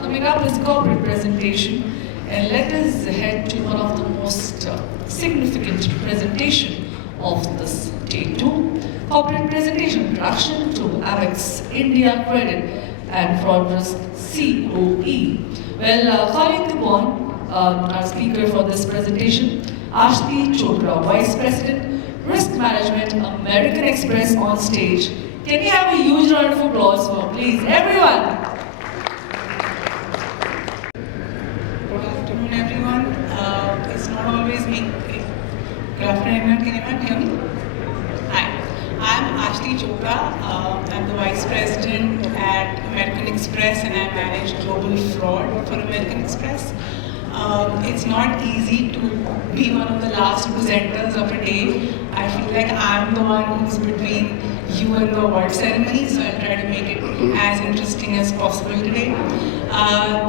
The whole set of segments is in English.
coming up is corporate presentation, and let us head to one of the most significant presentation of this day too. Corporate presentation, introduction to Amex India Credit and Fraud Risk COE. Well, calling upon our speaker for this presentation, Aashti Chopra, Vice President, Risk Management, American Express on stage. Can we have a huge round of applause for, please, everyone? Good afternoon, everyone. It's not always me. Good afternoon, everyone. Can anyone hear me? Hi, I'm Aashti Chopra. I'm the Vice President at American Express, and I manage global fraud for American Express. It's not easy to be one of the last presenters of a day. I feel like I'm the one who's between you and the award ceremony, so I'll try to make it as interesting as possible today.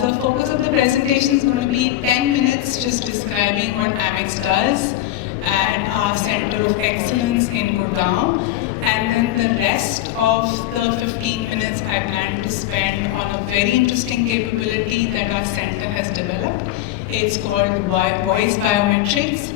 The focus of the presentation is going to be 10 minutes just describing what Amex does and our Center of Excellence in Gurgaon. And then the rest of the 15 minutes I plan to spend on a very interesting capability that our center has developed. It's called voice biometrics.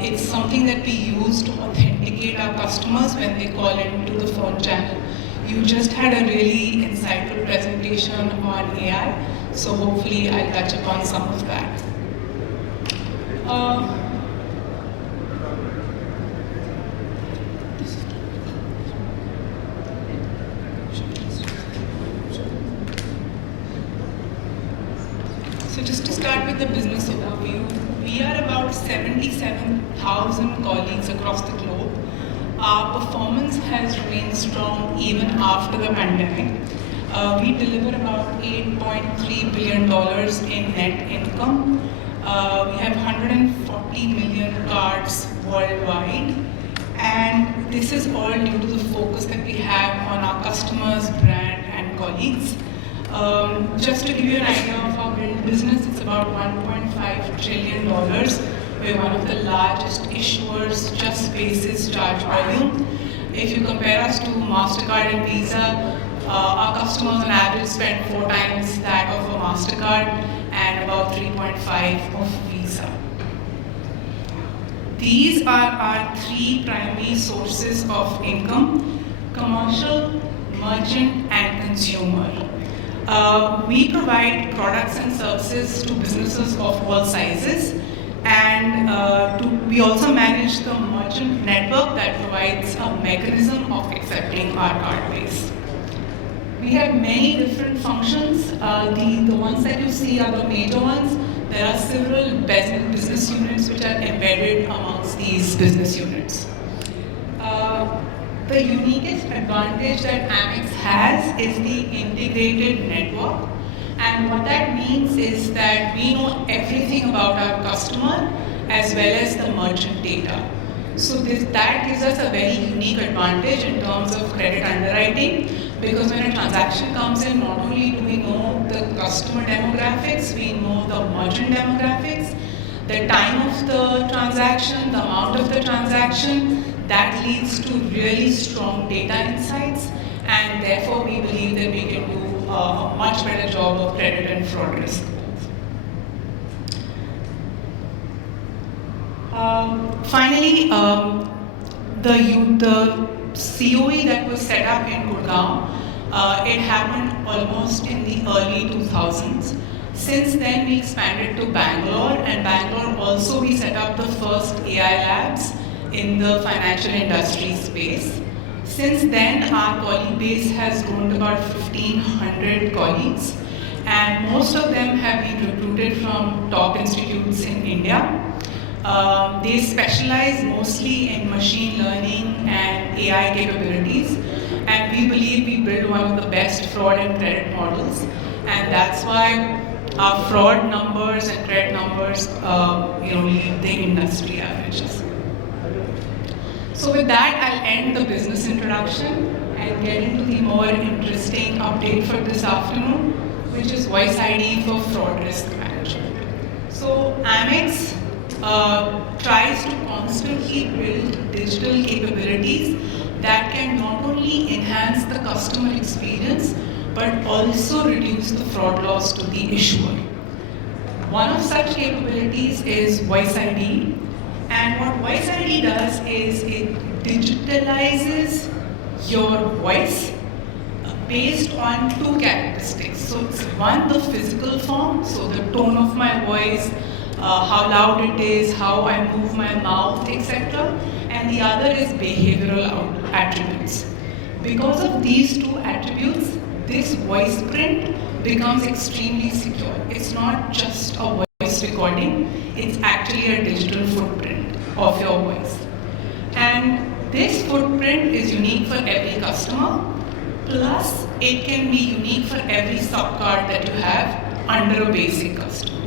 It's something that we use to authenticate our customers when they call into the phone channel. You just had a really insightful presentation on AI, so hopefully I'll touch upon some of that. So just to start with the business overview, we are about 77,000 colleagues across the globe. Our performance has remained strong even after the pandemic. We deliver about $8.3 billion in net income. We have 140 million cards worldwide. And this is all due to the focus that we have on our customers, brand, and colleagues. Just to give you an idea of our business, it's about $1.5 trillion. We're one of the largest issuers just basis charge volume. If you compare us to MasterCard and Visa, our customers on average spend 4 times that of a MasterCard and about 3.5 of Visa. These are our 3 primary sources of income: commercial, merchant, and consumer. We provide products and services to businesses of all sizes, and we also manage the merchant network that provides a mechanism of accepting our card base. We have many different functions. The ones that you see are the major ones. There are several business units which are embedded amongst these business units. The uniquest advantage that Amex has is the integrated network. And what that means is that we know everything about our customer as well as the merchant data. So that gives us a very unique advantage in terms of credit underwriting, because when a transaction comes in, not only do we know the customer demographics, we know the merchant demographics, the time of the transaction, the amount of the transaction. That leads to really strong data insights, and therefore we believe that we can do a much better job of credit and fraud risk. Finally, the COE that was set up in Gurgaon, it happened almost in the early 2000s. Since then, we expanded to Bangalore, and Bangalore also we set up the first AI labs in the financial industry space. Since then, our colleague base has grown to about 1,500 colleagues, and most of them have been recruited from top institutes in India. They specialize mostly in machine learning and AI capabilities, and we believe we build one of the best fraud and credit models, and that's why our fraud numbers and credit numbers lead the industry averages. So with that, I'll end the business introduction and get into the more interesting update for this afternoon, which is Voice ID for fraud risk management. So Amex tries to constantly build digital capabilities that can not only enhance the customer experience, but also reduce the fraud loss to the issuer. One of such capabilities is Voice ID, and what Voice ID does is it digitalizes your voice based on two characteristics. So it's one, the physical form, so the tone of my voice, how loud it is, how I move my mouth, etc. And the other is behavioral attributes. Because of these two attributes, this voice print becomes extremely secure. It's not just a voice recording, it's actually a digital footprint of your voice. And this footprint is unique for every customer, plus it can be unique for every subcard that you have under a basic customer.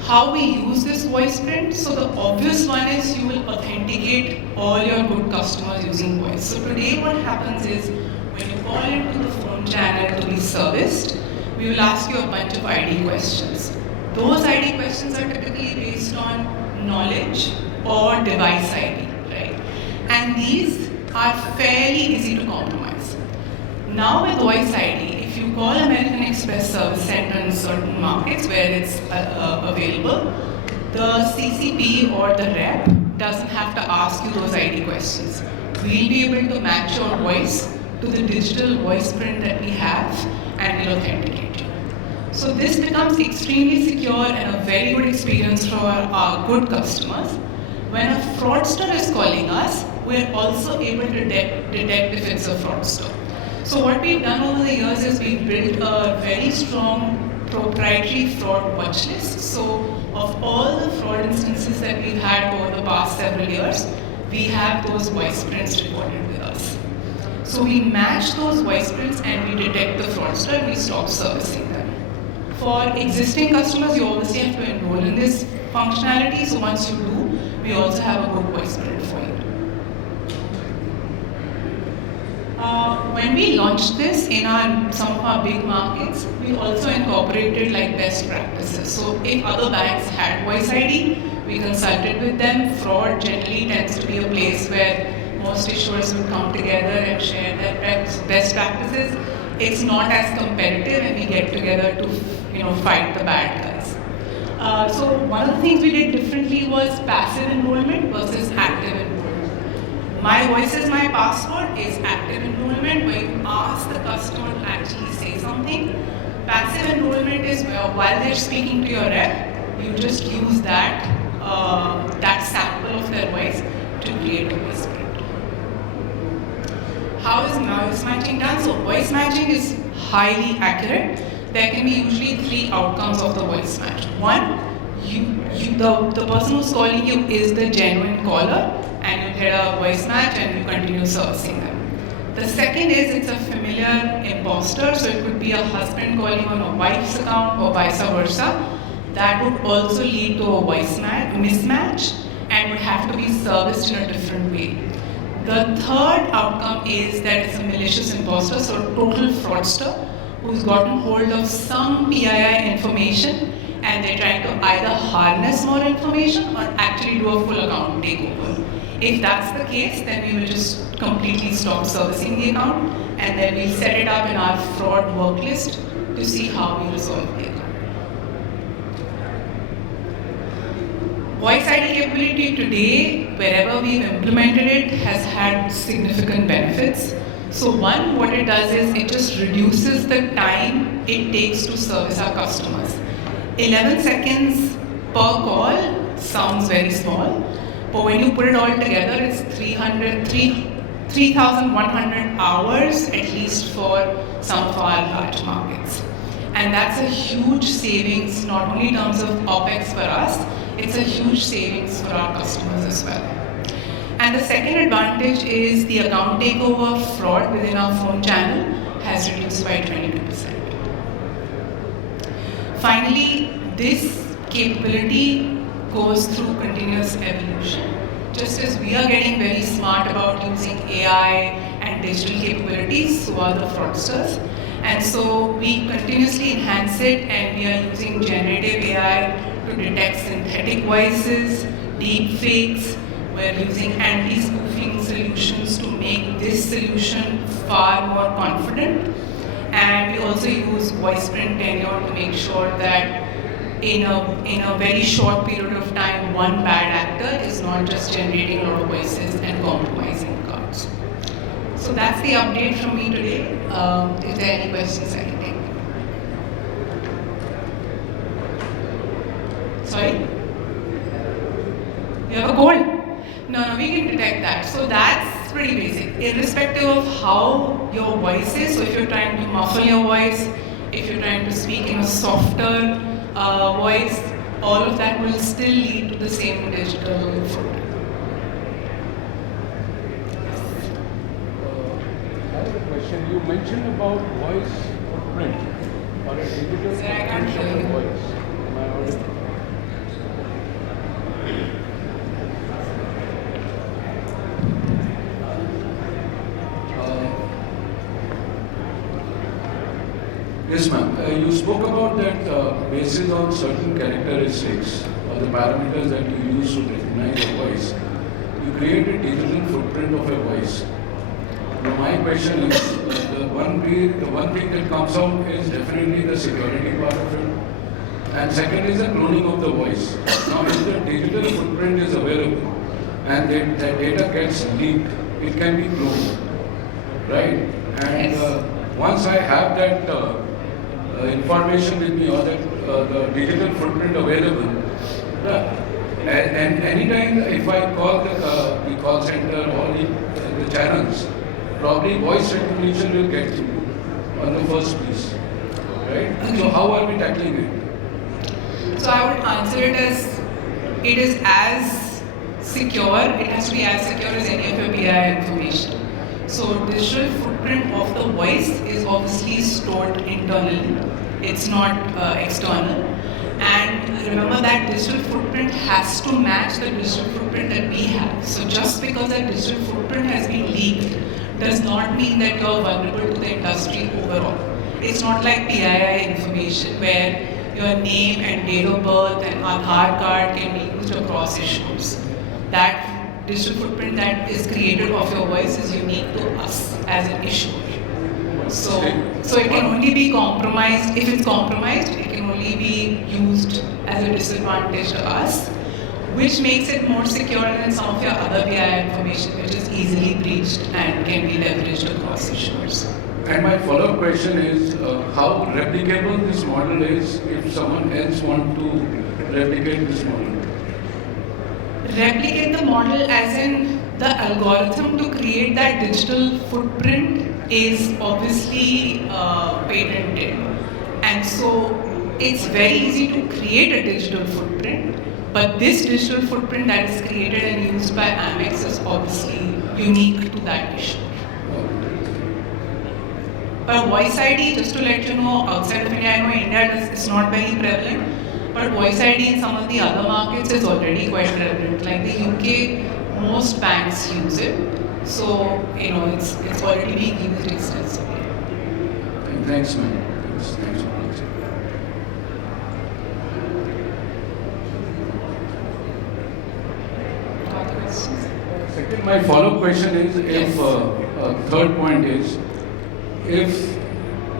How we use this voice print? So the obvious one is you will authenticate all your good customers using voice. So today what happens is when you call into the phone channel to be serviced, we will ask you a bunch of ID questions. Those ID questions are typically based on knowledge or device ID, right? And these are fairly easy to compromise. Now with Voice ID, if you call American Express Service Center in certain markets where it's available, the CCP or the rep doesn't have to ask you those ID questions. We'll be able to match your voice to the digital voice print that we have and we'll authenticate you. So this becomes extremely secure and a very good experience for our good customers. When a fraudster is calling us, we're also able to detect if it's a fraudster. So what we've done over the years is we've built a very strong proprietary fraud watch list. So of all the fraud instances that we've had over the past several years, we have those voice prints recorded with us. So we match those voice prints and we detect the fraudster and we stop servicing them. For existing customers, you obviously have to enroll in this functionality. So once you do, we also have a good voice print for you. When we launched this in some of our big markets, we also incorporated like best practices. So if other banks had Voice ID, we consulted with them. Fraud generally tends to be a place where most issuers would come together and share their best practices. It's not as competitive and we get together to fight the bad guys. So one of the things we did differently was passive enrollment versus active enrollment. My voice is my password is active enrollment, where you ask the customer to actually say something. Passive enrollment is where while they're speaking to your rep, you just use that sample of their voice to create a voice print. How is voice matching done? So voice matching is highly accurate. There can be usually three outcomes of the voice match. One, the person who's calling you is the genuine caller, and you get a voice match and you continue servicing them. The second is it's a familiar imposter, so it could be a husband calling on a wife's account or vice versa. That would also lead to a voice mismatch and would have to be serviced in a different way. The third outcome is that it's a malicious imposter, so a total fraudster who's gotten hold of some PII information and they're trying to either harness more information or actually do a full account takeover. If that's the case, then we will just completely stop servicing the account and then we'll set it up in our fraud work list to see how we resolve the account. Voice ID capability today, wherever we've implemented it, has had significant benefits. So one, what it does is it just reduces the time it takes to service our customers. 11 seconds per call sounds very small, but when you put it all together, it's 3,100 hours at least for some of our large markets. And that's a huge savings, not only in terms of OPEX for us, it's a huge savings for our customers as well. And the second advantage is the account takeover fraud within our phone channel has reduced by 22%. Finally, this capability goes through continuous evolution. Just as we are getting very smart about using AI and digital capabilities, so are the fraudsters. And so we continuously enhance it, and we are using generative AI to detect synthetic voices, deep fakes. We're using anti-spoofing solutions to make this solution far more confident. And we also use voice print tenure to make sure that in a very short period of time, one bad actor is not just generating a lot of voices and compromising cards. So that's the update from me today. If there are any questions, I can take. Sorry? You have a cold? No, we can detect that. So that's pretty basic. Irrespective of how your voice is, so if you're trying to muffle your voice, if you're trying to speak in a softer voice, all of that will still lead to the same digital footprint. I have a question. You mentioned about voice footprint or a digital Sir, I can't footprint hear of you. a voice. Am I audible? Yes, ma'am. You spoke about that based on certain characteristics or the parameters that you use to recognize a voice, you create a digital footprint of a voice. Now, my question is, the one thing that comes out is definitely the security part of it, and second is the cloning of the voice. Now, if the digital footprint is available and that data gets leaked, it can be cloned, right? And once I have that information with me or the digital footprint available, and anytime if I call the call center or the channels, probably voice recognition will get through on the first piece, right? So how are we tackling it? So I would answer it as, it is as secure, it has to be as secure as any of your PII information. So digital footprint of the voice is obviously stored internally. It's not external. And remember that digital footprint has to match the digital footprint that we have. So just because that digital footprint has been leaked does not mean that you're vulnerable to the industry overall. It's not like PII information where your name and date of birth and Aadhaar card can be used across issues. That digital footprint that is created of your voice is unique to us as an issuer. So it can only be compromised, if it's compromised, it can only be used as a disadvantage to us, which makes it more secure than some of your other PII information, which is easily breached and can be leveraged across issuers. And my follow-up question is, how replicable this model is if someone else wants to replicate this model? Replicate the model as in the algorithm to create that digital footprint is obviously patented. And so it's very easy to create a digital footprint, but this digital footprint that is created and used by Amex is obviously unique to that issue. But voice ID, just to let you know, outside of India, I know India is not very prevalent, but voice ID in some of the other markets is already quite prevalent. Like the UK, most banks use it. So, it's already being used extensively. Thanks, ma'am. Thanks for answering. Other questions? Second, my follow-up question is, if third point is, if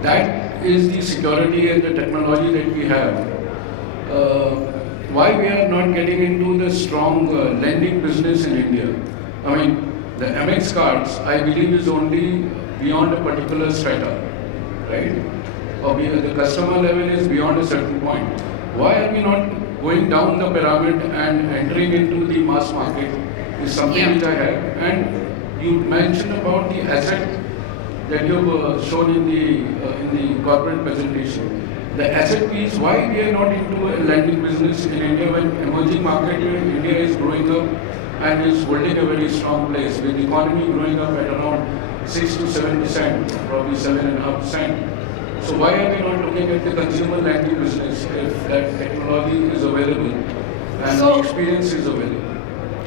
that is the security and the technology that we have, why we are not getting into the strong lending business in India? I mean, the Amex cards, I believe, is only beyond a particular strata, right? Or the customer level is beyond a certain point. Why are we not going down the pyramid and entering into the mass market is something which I have. And you mentioned about the asset that you have shown in the corporate presentation. The asset piece, why we are not into a lending business in India when emerging market in India is growing up and is holding a very strong place, with the economy growing up at around 6 to 7%, probably 7.5%. So why are we not looking at the consumer lending business if that technology is available and the experience is available?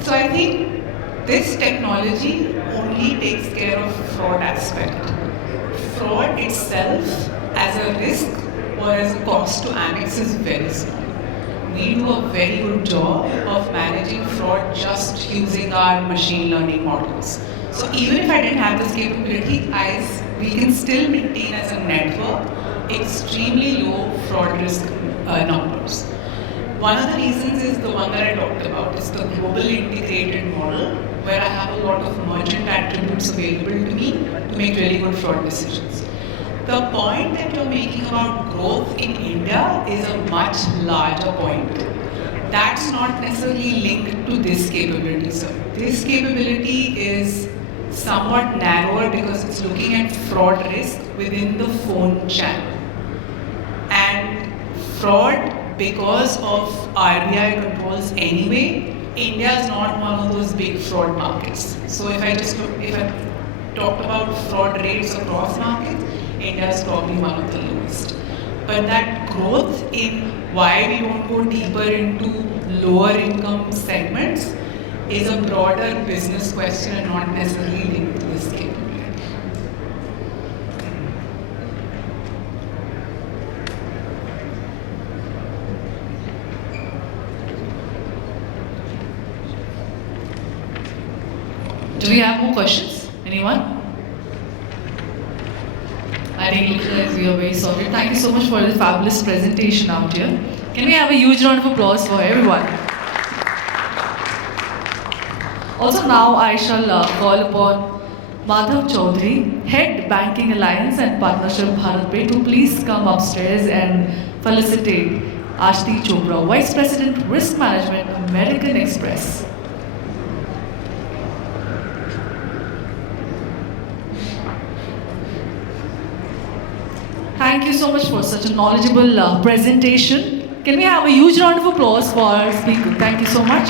So I think this technology only takes care of fraud aspect. Fraud itself as a risk or as a cost to Amex is very small. we do a very good job of managing fraud just using our machine learning models. So even if I didn't have this capability, we can still maintain as a network extremely low fraud risk numbers. One of the reasons is the one that I talked about, is the global integrated model, where I have a lot of merchant attributes available to me to make really good fraud decisions. The point that you're making about growth in India is a much larger point. That's not necessarily linked to this capability, sir. This capability is somewhat narrower because it's looking at fraud risk within the phone channel. And fraud, because of RBI controls anyway, India is not one of those big fraud markets. So if I talked about fraud rates across markets, India is probably one of the lowest. But that growth in why we don't go deeper into lower income segments is a broader business question and not necessarily linked to this capability. Do we have more questions? Anyone? I think we are very sorry. Thank you so much for this fabulous presentation out here. Can we have a huge round of applause for everyone? Also now I shall call upon Madhav Chaudhary, Head Banking Alliance and Partnership BharatPe, to please come upstairs and felicitate Aashti Chopra, Vice President Risk Management, American Express. Thank you so much for such a knowledgeable presentation. Can we have a huge round of applause for our speaker? Thank you so much.